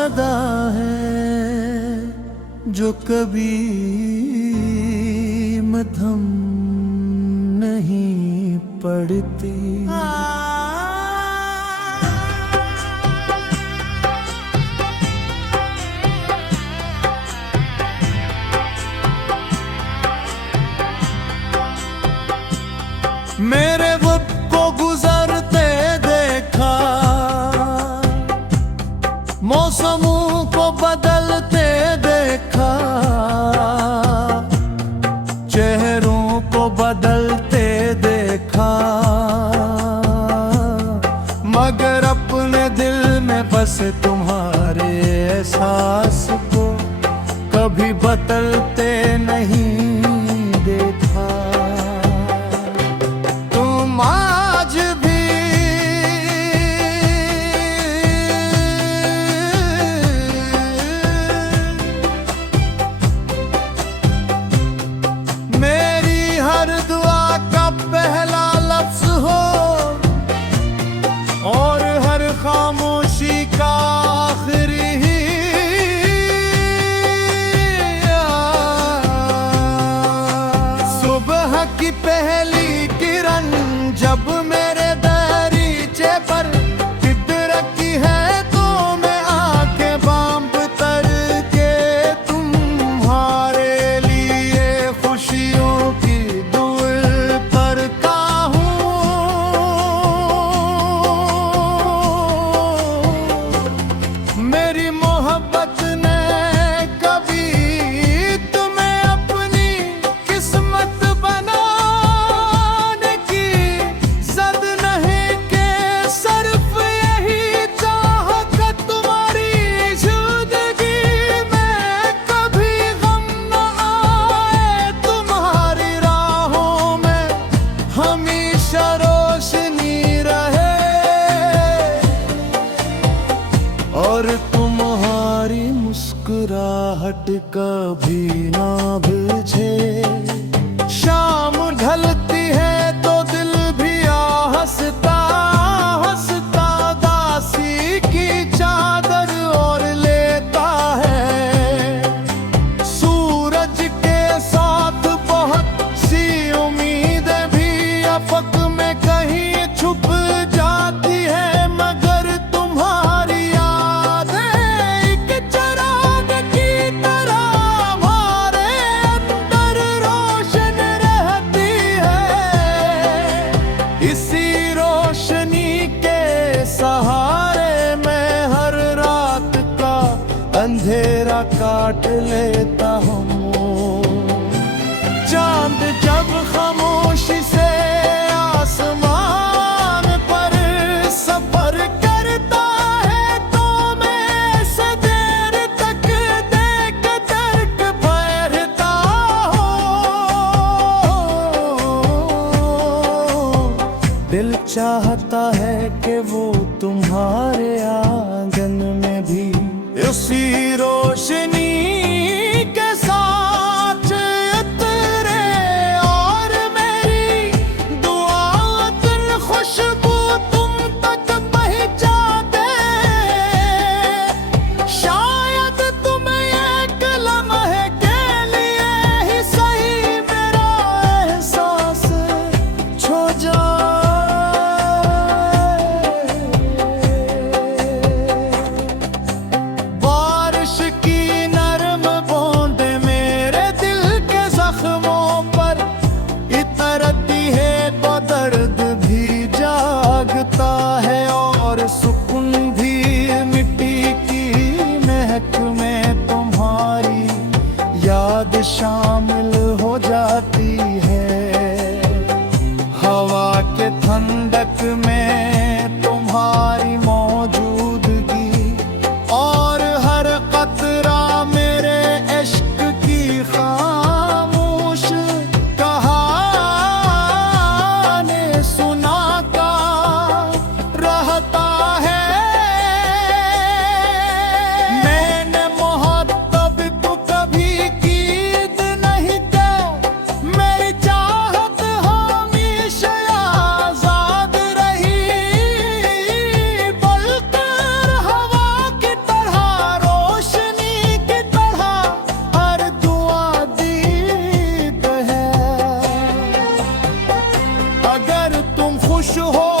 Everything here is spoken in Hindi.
अदा है जो कभी मध्यम नहीं पड़ती। मेरे वक्त को गुजरते देखा, मौसमों को बदलते देखा, चेहरों को बदलते देखा, मगर अपने दिल में बसे तुम्हारे एहसास को कभी बदलते नहीं देखा। खामोशी का आखिरी सुबह की पहली किरण जब मेरे दरीचे पर फितरती है तो मैं आंखें बांध तर के तुम्हारे लिए खुशियों की दुआ करता हूँ। मेरी मोहब्बत ने कभी तुम्हें अपनी किस्मत बनाने की ज़द नहीं के सिर्फ यही चाहत तुम्हारी ज़िंदगी में कभी गम न आए, तुम्हारी राहों में हमेशा रोशनी रहे और तुम्हारी मुस्कुराहट कभी ना बुझे। शाम ढलती है तो दिल भी हंसता हंसता दासी की चादर और लेता है। सूरज के साथ बहुत सी उम्मीदें भी अफक में कहीं छुप जाती है, मगर तुम्हारी यादें एक चिराग की तरह हमारे अंदर रोशन रहती है। इसी रोशनी के सहारे मैं हर रात का अंधेरा काट लेता हूँ। चांद जब खामोशी से आसमान पर सफर करता है तो मैं सदेर तक देख तर्क भरता हूँ। दिल चाहता है कि वो तुम्हारे आंगन में भी उसी रोशनी के साथ उतरे और मेरी दुआ दिल खुशबू तुम तक पहुंचा दे। शायद तुम्हें एक लम्हे के लिए ही सही मेरा एहसास छो जाए। बारिश की नरम बूंद खुश हो